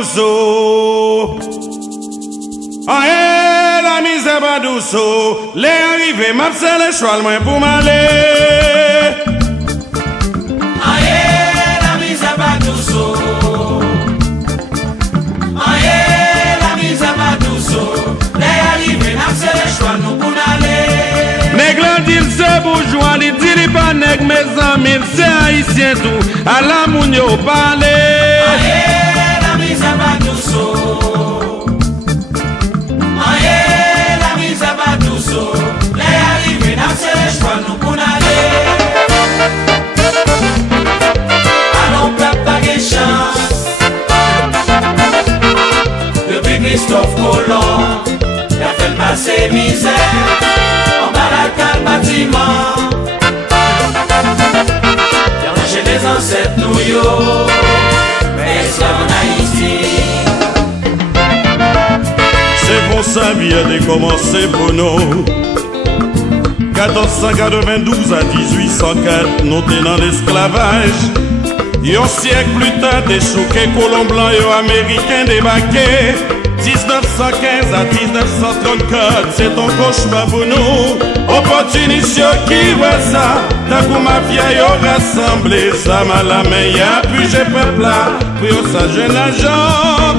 douceau. Aïe, la misère pas douceau. Les arrivés, m'a fait le choix le moins pour m'aller. Aïe, la misère pas douceau. Aïe, la misère pas douceau. Les arrivés, m'a fait le choix nous pour m'aller. Nègre dit c'est bourgeois, il dit il pas nègre, mes amis, c'est haïtien tout. À la mounio parler. Aïe, la misère pas douceau. Les arrivés n'a fait le choix nous pour aller. Allons peuple pas de chance. Depuis Christophe Colomb, il a fait passer misère. En balade le bâtiment. Il a rangé les ancêtres nous yo. Mais esclaves en Haïti. C'est pour ça vie a décommencé pour nous. 1492 à 1804, nous étions dans l'esclavage. Et un siècle plus tard, des choqués colons blancs et américains débarqués. 1915 à 1934, c'est un cauchemar pour nous. Opportuniste qui voit ça, t'as pour ma vieille rassemblé. Ça m'a la main, y'a plus j'ai peuple là, pour ça jeune agent.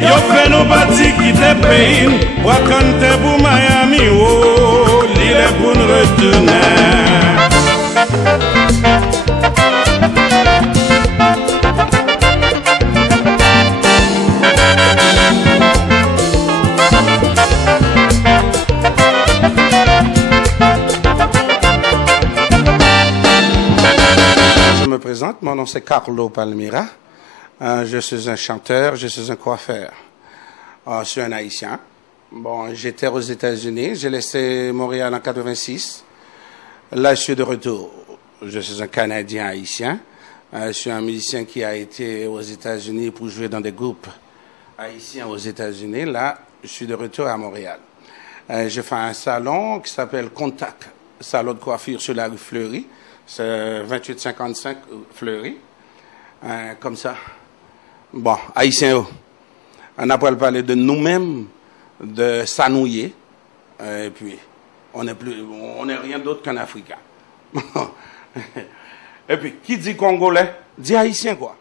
Yo fait nos bâtis qui te payent, pour canter pour Miami, oh, l'île est pour nous retourner. Je me présente, mon nom c'est Carlo Palmira. Je suis un chanteur, je suis un coiffeur. Je suis un Haïtien. Bon, j'étais aux États-Unis, j'ai laissé Montréal en 86. Là, je suis de retour. Je suis un Canadien haïtien. Je suis un musicien qui a été aux États-Unis pour jouer dans des groupes haïtiens aux États-Unis. Là, je suis de retour à Montréal. Je fais un salon qui s'appelle Contact, salon de coiffure sur la rue Fleury. C'est 2855 Fleury. Comme ça. Bon, Haïtiens, on a pas parlé de nous-mêmes, de s'annouiller, et puis on n'est rien d'autre qu'un Africain. Et puis, qui dit Congolais, dit Haïtien quoi.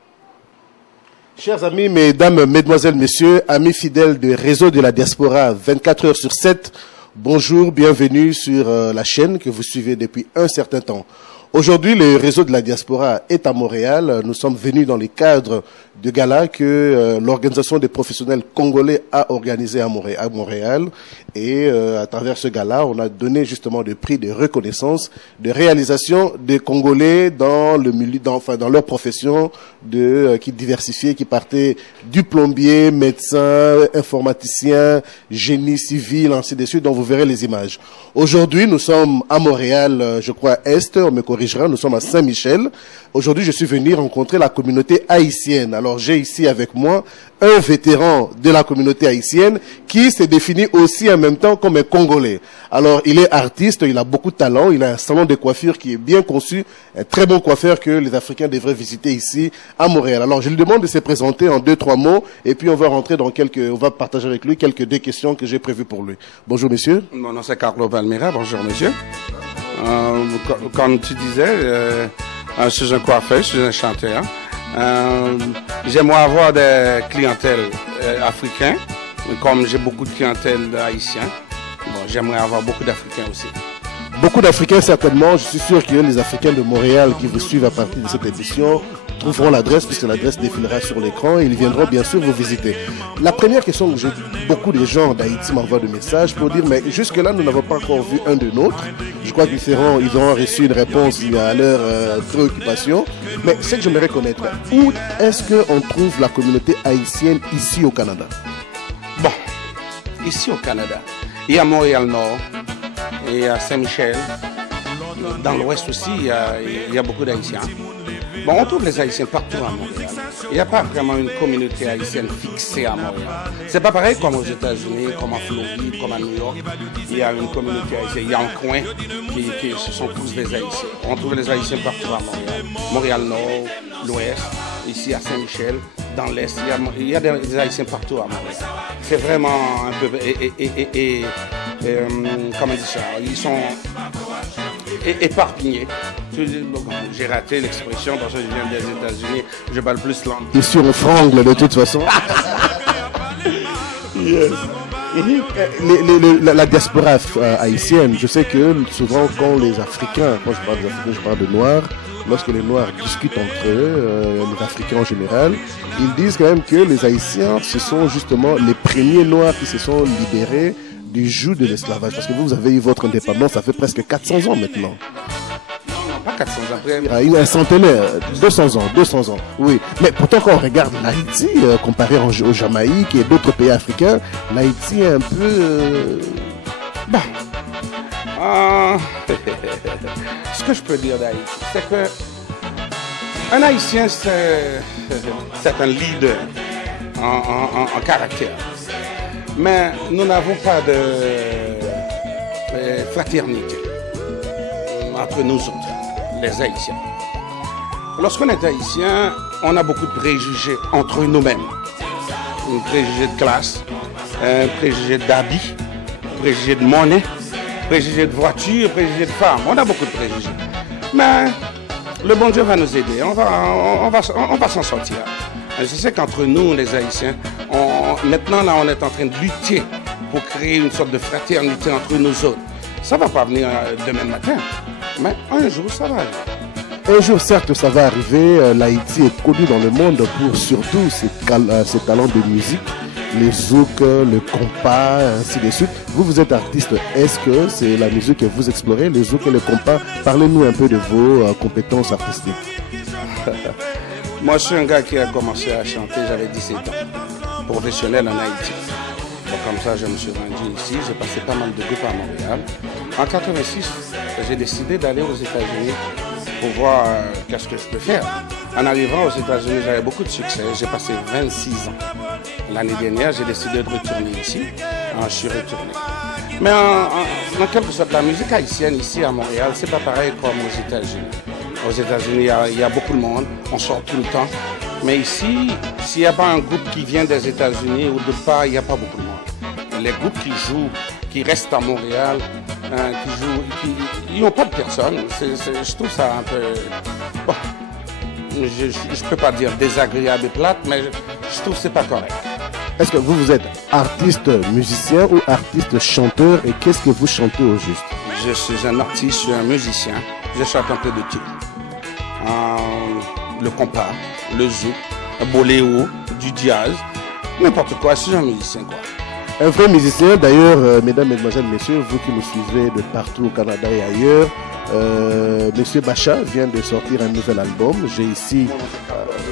Chers amis, mesdames, mesdemoiselles, messieurs, amis fidèles du réseau de la diaspora 24 heures sur 7, bonjour, bienvenue sur la chaîne que vous suivez depuis un certain temps. Aujourd'hui, le réseau de la diaspora est à Montréal. Nous sommes venus dans le cadre du gala que l'organisation des professionnels congolais a organisé à Montréal. Et à travers ce gala, on a donné justement des prix de reconnaissance, de réalisation des Congolais dans le milieu, dans leur profession qui diversifiait, qui partait du plombier, médecin, informaticien, génie civil, ainsi de suite, dont vous verrez les images. Aujourd'hui, nous sommes à Montréal, je crois Est, on me corrigera, nous sommes à Saint-Michel. Aujourd'hui, je suis venu rencontrer la communauté haïtienne. Alors, j'ai ici avec moi un vétéran de la communauté haïtienne qui se définit aussi en même temps comme un Congolais. Alors, il est artiste, il a beaucoup de talent, il a un salon de coiffure qui est bien conçu, un très bon coiffeur que les Africains devraient visiter ici à Montréal. Alors, je lui demande de se présenter en 2-3 mots et puis on va rentrer dans on va partager avec lui quelques deux questions que j'ai prévues pour lui. Bonjour, monsieur. Mon nom c'est Carlo Palmira, bonjour, monsieur. Comme tu disais, je suis un coiffeur, je suis un chanteur. J'aimerais avoir des clientèles africaines, comme j'ai beaucoup de clientèle haïtienne. Bon, j'aimerais avoir beaucoup d'Africains aussi. Beaucoup d'Africains certainement, je suis sûr que les Africains de Montréal qui vous suivent à partir de cette édition trouveront l'adresse, puisque l'adresse défilera sur l'écran et ils viendront bien sûr vous visiter. La première question que j'ai, beaucoup de gens d'Haïti m'envoient des messages pour dire mais jusque-là nous n'avons pas encore vu un de nôtres. Je crois qu'ils auront reçu une réponse à leur préoccupation. Mais ce que j'aimerais connaître, où est-ce qu'on trouve la communauté haïtienne ici au Canada? Bon, ici au Canada, il y a Montréal-Nord et à Saint-Michel. Dans l'Ouest aussi, il y a beaucoup d'Haïtiens. Bon, on trouve les Haïtiens partout à Montréal. Il n'y a pas vraiment une communauté haïtienne fixée à Montréal. C'est pas pareil comme aux États-Unis, comme en Floride, comme à New York. Il y a une communauté haïtienne. Il y a un coin qui ce sont tous des Haïtiens. On trouve les Haïtiens partout à Montréal. Montréal-Nord, l'Ouest, ici à Saint-Michel, dans l'Est, il y a des Haïtiens partout à Montréal. C'est vraiment un peu... comment dire ça? Ils sont éparpillés. J'ai raté l'expression parce que je viens des États-Unis, je parle plus langue. Ici, on frangle de toute façon. Yes. La diaspora haïtienne, je sais que souvent quand les Africains, quand je parle des Africains, je parle de Noirs, lorsque les Noirs discutent entre eux, les Africains en général, ils disent quand même que les Haïtiens, ce sont justement les premiers Noirs qui se sont libérés du joug de l'esclavage. Parce que vous avez eu votre indépendance, ça fait presque 400 ans maintenant. Pas 400 ans après. Il y a un centenaire, 200 ans, oui. Mais pourtant, quand on regarde l'Haïti, comparé au Jamaïque et d'autres pays africains, l'Haïti est un peu... Ce que je peux dire d'Haïti, c'est que un Haïtien, c'est un leader en caractère. Mais nous n'avons pas de fraternité entre nous autres, les Haïtiens. Lorsqu'on est Haïtien, on a beaucoup de préjugés entre nous-mêmes. Un préjugé de classe, un préjugé d'habits, un préjugé de monnaie, un préjugé de voiture, un préjugé de femme. On a beaucoup de préjugés. Mais le bon Dieu va nous aider. On va s'en sortir. Je sais qu'entre nous, les Haïtiens, maintenant là, on est en train de lutter pour créer une sorte de fraternité entre nous autres. Ça ne va pas venir demain matin, mais un jour, ça va arriver. Un jour, certes, ça va arriver. L'Haïti est connu dans le monde pour surtout ses talents de musique, les zouks, le compas, ainsi de suite. Vous êtes artiste. Est-ce que c'est la musique que vous explorez, les zouks et le compas? Parlez-nous un peu de vos compétences artistiques. Moi, je suis un gars qui a commencé à chanter, j'avais 17 ans, professionnel en Haïti. Donc, comme ça, je me suis rendu ici, j'ai passé pas mal de groupes à Montréal. En 86, j'ai décidé d'aller aux États-Unis pour voir qu'est-ce que je peux faire. En arrivant aux États-Unis, j'avais beaucoup de succès, j'ai passé 26 ans. L'année dernière, j'ai décidé de retourner ici, je suis retourné. Mais en quelque sorte, la musique haïtienne ici à Montréal, c'est pas pareil comme aux États-Unis. Aux États-Unis, il y a beaucoup de monde, on sort tout le temps. Mais ici, s'il n'y a pas un groupe qui vient des États-Unis ou d'autre part, il n'y a pas beaucoup de monde. Les groupes qui jouent, qui restent à Montréal, ils n'ont pas de personne. Je trouve ça un peu... Bon, je ne peux pas dire désagréable et plate, mais je trouve que ce n'est pas correct. Est-ce que vous êtes artiste musicien ou artiste chanteur et qu'est-ce que vous chantez au juste? Je suis un artiste, je suis un musicien, je chante un peu de tout. Le compas, le zouk, un boléro, du jazz, n'importe quoi, je suis un musicien quoi. Un vrai musicien, d'ailleurs, mesdames, mesdemoiselles, messieurs, vous qui nous suivez de partout au Canada et ailleurs, Monsieur Bacha vient de sortir un nouvel album. J'ai ici...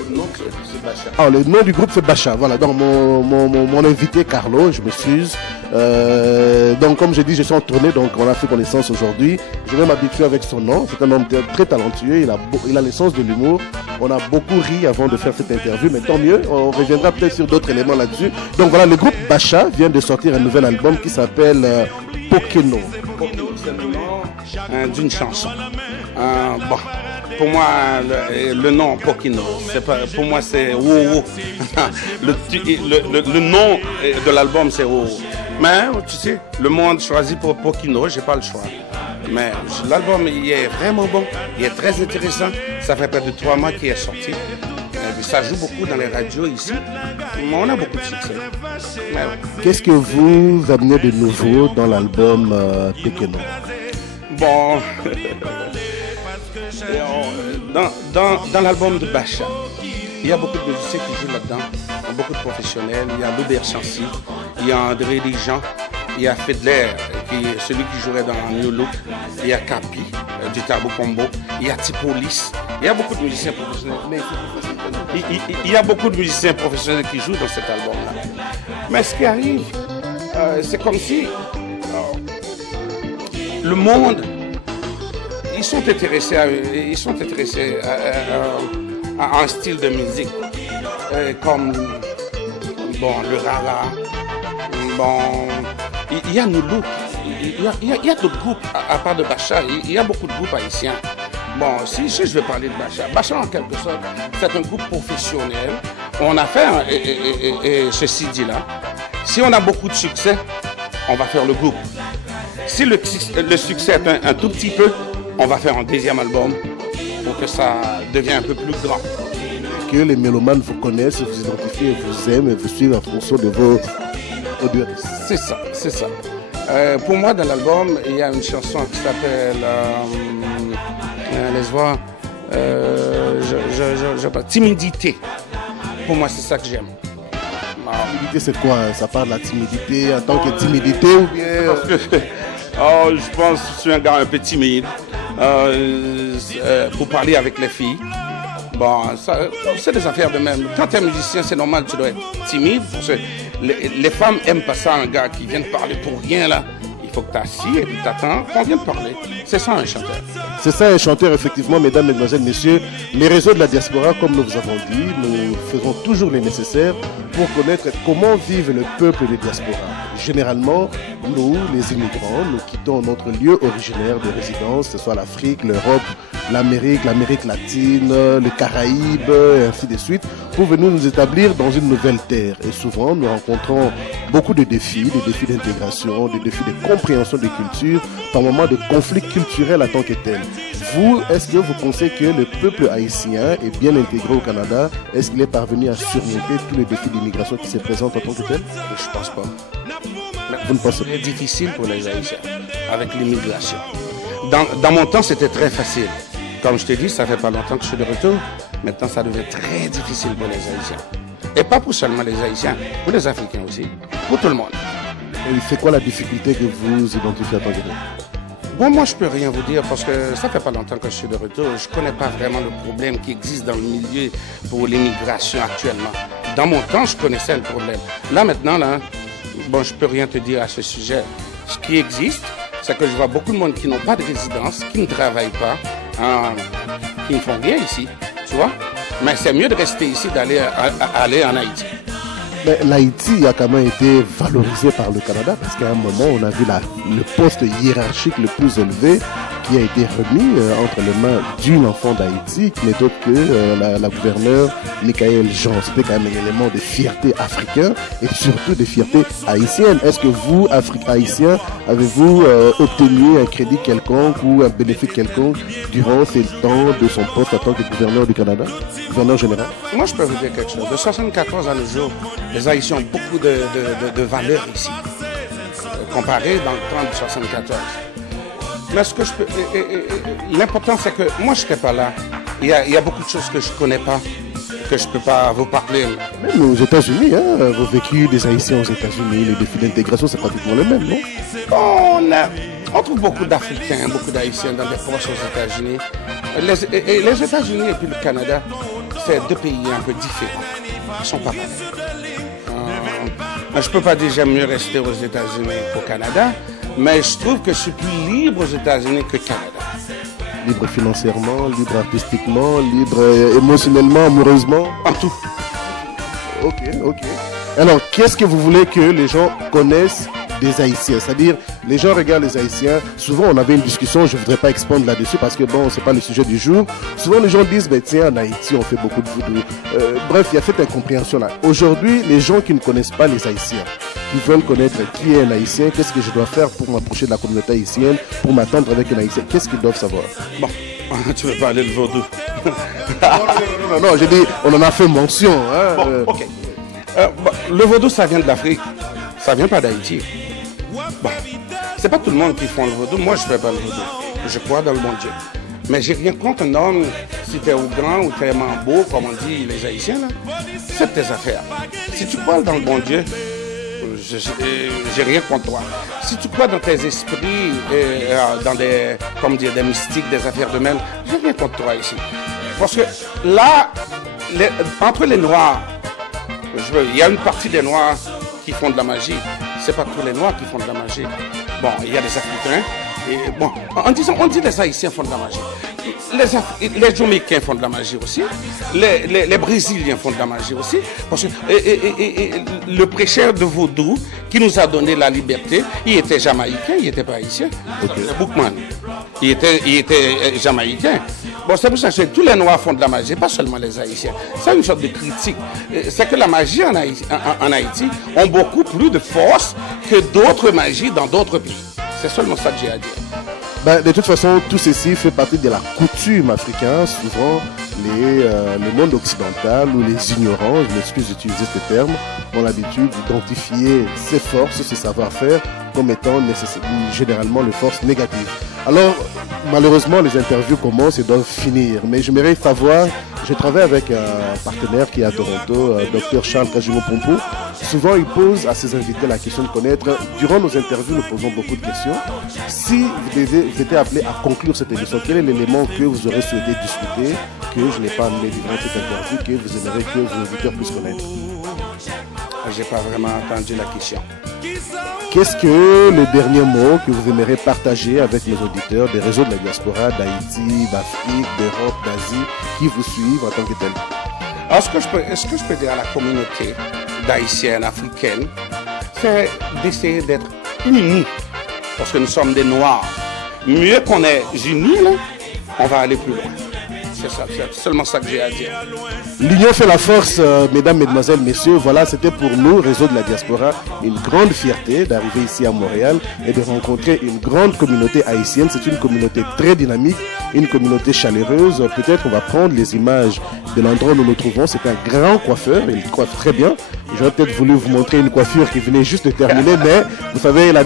le nom du groupe c'est Bacha. Voilà, donc mon invité Carlo, je m'excuse. Donc comme j'ai dit, je suis en tournée, donc on a fait connaissance aujourd'hui. Je vais m'habituer avec son nom. C'est un homme très talentueux, il a le sens de l'humour. On a beaucoup ri avant de faire cette interview, mais tant mieux, on reviendra peut-être sur d'autres éléments là-dessus. Donc voilà, le groupe Bacha vient de sortir un nouvel album qui s'appelle Pokeno. Pokeno, c'est le nom d'une chanson. Bon, pour moi, le nom Pokeno, pour moi c'est Wowo. Le nom de l'album c'est Wowo. Mais tu sais, le monde choisit pour Pokeno, j'ai pas le choix. Mais l'album il est vraiment bon, il est très intéressant. Ça fait près de 3 mois qu'il est sorti. Ça joue beaucoup dans les radios ici. On a beaucoup de succès. Qu'est-ce que vous amenez de nouveau dans l'album Pokeno? Bon, dans l'album de Bacha, il y a beaucoup de musiciens qui jouent là-dedans, beaucoup de professionnels. Il y a Loubert Chancy, il y a André Desjean, il y a Fedler, celui qui jouerait dans New Look, il y a Capi, du Tabou Combo, il y a Tipolis. Il y a beaucoup de musiciens professionnels. Il y a beaucoup de musiciens professionnels qui jouent dans cet album-là. Mais ce qui arrive, c'est comme si le monde, ils sont intéressés à un style de musique comme le rara. Bon, il y a New Look, il y a d'autres groupes à part de Bacha. Il y a beaucoup de groupes haïtiens. Bon, si je vais parler de Bacha, Bacha en quelque sorte, c'est un groupe professionnel on a fait, et ceci dit là, si on a beaucoup de succès, on va faire le groupe. Si le succès est un tout petit peu, on va faire un deuxième album pour que ça devienne un peu plus grand. Que les mélomanes vous connaissent, vous identifient, vous aiment et vous suivent en fonction de vos audios. C'est ça, c'est ça. Pour moi, dans l'album, il y a une chanson qui s'appelle laisse voir, Timidité. Pour moi, c'est ça que j'aime. Timidité, c'est quoi? Ça parle de la timidité en tant que timidité ou bien... Je pense que je suis un gars un peu timide pour parler avec les filles. Bon, c'est des affaires de même. Quand tu es musicien, c'est normal, tu dois être timide. Parce que les femmes n'aiment pas ça, un gars qui vient de parler pour rien là. Il faut que tu assis et puis tu attends qu'on vienne parler. C'est ça un chanteur. C'est ça un chanteur, effectivement, mesdames, mesdemoiselles, messieurs. Les réseaux de la diaspora, comme nous vous avons dit, nous faisons toujours le nécessaire pour connaître comment vivent le peuple des diasporas. Généralement, nous, les immigrants, nous quittons notre lieu originaire de résidence, que ce soit l'Afrique, l'Europe, l'Amérique latine, les Caraïbes, et ainsi de suite, pour venir nous établir dans une nouvelle terre. Et souvent, nous rencontrons beaucoup de défis, des défis d'intégration, des défis de compréhension des cultures, par moments de conflits culturels en tant que tels. Vous, est-ce que vous pensez que le peuple haïtien est bien intégré au Canada? Est-ce qu'il est parvenu à surmonter tous les défis d'immigration qui se présentent en tant que tels? Je ne pense pas. Vous ne pensez pas? C'est difficile pour les Haïtiens avec l'immigration. Dans mon temps, c'était très facile. Comme je t'ai dit, ça fait pas longtemps que je suis de retour. Maintenant, ça devient très difficile pour les Haïtiens. Et pas pour seulement les Haïtiens, pour les Africains aussi, pour tout le monde. Et c'est quoi la difficulté que vous identifiez en tant que tel? Bon, moi, je peux rien vous dire parce que ça fait pas longtemps que je suis de retour. Je connais pas vraiment le problème qui existe dans le milieu pour l'immigration actuellement. Dans mon temps, je connaissais le problème. Là, maintenant, bon, je peux rien te dire à ce sujet. Ce qui existe, c'est que je vois beaucoup de monde qui n'ont pas de résidence, qui ne travaillent pas, qui ne font rien ici, tu vois. Mais c'est mieux de rester ici d'aller aller en Haïti. L'Haïti a quand même été valorisé par le Canada parce qu'à un moment, on a vu le poste hiérarchique le plus élevé qui a été remis entre les mains d'une enfant d'Haïti, qui n'est autre que la gouverneure Michaëlle Jean. C'était quand même un élément de fierté africain et surtout de fierté haïtienne. Est-ce que vous, Haïtiens, avez-vous obtenu un crédit quelconque ou un bénéfice quelconque durant ces temps de son poste en tant que gouverneur du Canada, gouverneur général? Moi, je peux vous dire quelque chose. De 1974 à nos jours, les Haïtiens ont beaucoup de valeurs ici, comparé dans le temps de 1974. Mais ce que je peux, l'important, c'est que moi, je n'étais pas là. Il y a beaucoup de choses que je ne connais pas, que je ne peux pas vous parler. Même aux États-Unis, vos vécus des Haïtiens aux États-Unis, les défis d'intégration, c'est pratiquement le même, non? On trouve beaucoup d'Africains, beaucoup d'Haïtiens dans des proches aux États-Unis. Les États-Unis et puis le Canada, c'est deux pays un peu différents. Ils ne sont pas pareils. Je ne peux pas dire que j'aime mieux rester aux États-Unis qu'au Canada, mais je trouve que je suis plus libre aux États-Unis que au Canada. Libre financièrement, libre artistiquement, libre émotionnellement, amoureusement? En tout. Ok. Alors, qu'est-ce que vous voulez que les gens connaissent des Haïtiens? C'est-à-dire, les gens regardent les Haïtiens. Souvent, on avait une discussion, je ne voudrais pas expandre là-dessus parce que bon, c'est pas le sujet du jour. Souvent, les gens disent, tiens, en Haïti, on fait beaucoup de voodoo. Bref, il y a cette incompréhension là. Aujourd'hui, les gens qui ne connaissent pas les Haïtiens, qui veulent connaître qui est un Haïtien, qu'est-ce que je dois faire pour m'approcher de la communauté haïtienne, pour m'attendre avec un Haïtien, qu'est-ce qu'ils doivent savoir? Bon, tu veux parler de vaudou? Non, j'ai dit, on en a fait mention. Bon, ok. Le vaudou, ça vient de l'Afrique. Ça vient pas d'Haïti. Bon, c'est pas tout le monde qui fait le vaudou. Moi, je fais pas le vaudou. Je crois dans le bon Dieu. Mais j'ai rien contre un homme, si t'es au grand ou t'es beau, comme on dit les Haïtiens, là. C'est tes affaires. Si tu crois dans le bon Dieu, j'ai rien contre toi. Si tu crois dans tes esprits, dans des mystiques, des affaires de même, j'ai rien contre toi ici. Parce que là, entre les Noirs, il y a une partie des Noirs qui font de la magie. C'est pas tous les Noirs qui font de la magie. Bon, il y a des Africains. Et bon, on dit les Haïtiens font de la magie. Les Jamaïcains font de la magie aussi. Les Brésiliens font de la magie aussi. Parce que le prêcheur de vaudou qui nous a donné la liberté, il était jamaïcain, il n'était pas haïtien. Okay. Bookman, il était jamaïcain. Bon, c'est pour ça que tous les Noirs font de la magie, pas seulement les Haïtiens. C'est une sorte de critique. C'est que la magie en Haïti ont beaucoup plus de force que d'autres magies dans d'autres pays. C'est seulement ça que j'ai à dire. Ben, de toute façon, tout ceci fait partie de la coutume africaine. Souvent, le monde occidental ou les ignorants, je m'excuse d'utiliser ce terme, ont l'habitude d'identifier ses forces, ses savoir-faire comme étant généralement les forces négatives. Alors, malheureusement, les interviews commencent et doivent finir. Mais j'aimerais savoir, je travaille avec un partenaire qui est à Toronto, Dr Charles Kajimo-Pompo. Souvent, il pose à ses invités la question de connaître, durant nos interviews, nous posons beaucoup de questions. Si vous étiez appelé à conclure cette émission, quel est l'élément que vous aurez souhaité discuter, que je n'ai pas amené durant cette interview, que vous aimeriez que vos auditeurs puissent connaître? Je n'ai pas vraiment entendu la question. Qu'est-ce que le dernier mot que vous aimeriez partager avec les auditeurs des réseaux de la diaspora d'Haïti, d'Afrique, d'Europe, d'Asie, qui vous suivent en tant que tel? Alors, ce que je peux dire à la communauté d'Haïtiennes, africaines, c'est d'essayer d'être unis, parce que nous sommes des Noirs. Mieux qu'on est unis, là, on va aller plus loin. C'est ça, c'est seulement ça que j'ai à dire. L'union fait la force, mesdames, mesdemoiselles, messieurs. Voilà, c'était pour nous, Réseau de la Diaspora, une grande fierté d'arriver ici à Montréal et de rencontrer une grande communauté haïtienne. C'est une communauté très dynamique, une communauté chaleureuse. Peut-être on va prendre les images de l'endroit où nous nous trouvons. C'est un grand coiffeur, il coiffe très bien. J'aurais peut-être voulu vous montrer une coiffure qui venait juste de terminer, mais vous savez, la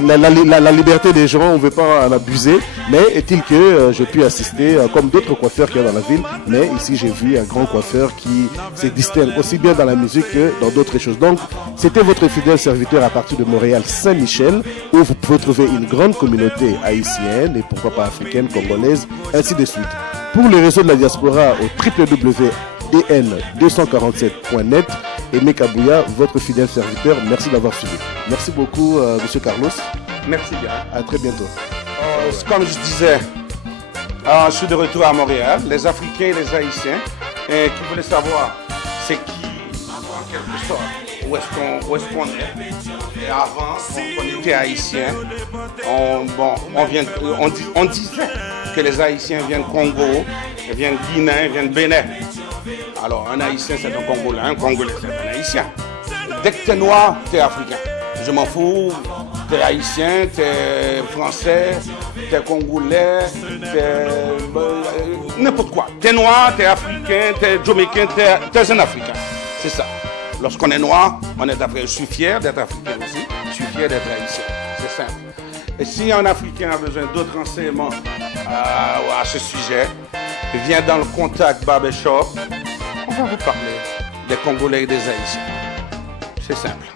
liberté des gens, on ne veut pas en abuser. Mais est-il que j'ai pu assister, comme d'autres coiffeurs qu'il y a dans la ville, mais ici j'ai vu un grand coiffeur qui se distingue aussi bien dans la musique que dans d'autres choses. Donc, c'était votre fidèle serviteur à partir de Montréal Saint-Michel, où vous pouvez trouver une grande communauté haïtienne et pourquoi pas africaine, congolaise, ainsi de suite. Pour le réseau de la diaspora au www.dn247.net, Aimé Kabouya, votre fidèle serviteur, merci d'avoir suivi. Merci beaucoup, Monsieur Carlos. Merci bien. À très bientôt. Comme je disais, je suis de retour à Montréal. Les Africains et les Haïtiens qui voulaient savoir c'est qui, en quelque sorte, où est-ce qu'on est. Et avant, quand on était Haïtiens, on disait que les Haïtiens viennent Congo, ils viennent Guinée, ils viennent Bénin. Alors, un Haïtien, c'est un Congolais, un Congolais, c'est un Haïtien. Dès que tu es noir, tu es africain. Je m'en fous, tu es Haïtien, tu es Français, tu es Congolais, tu es n'importe quoi. Tu es noir, tu es africain, tu es Jamaïcain, tu es un Africain. C'est ça. Lorsqu'on est noir, on est africain. Je suis fier d'être africain aussi, je suis fier d'être haïtien. C'est simple. Et si un Africain a besoin d'autres renseignements à ce sujet, viens dans le Contact Barbershop. On va vous parler des Congolais et des Haïtiens. C'est simple.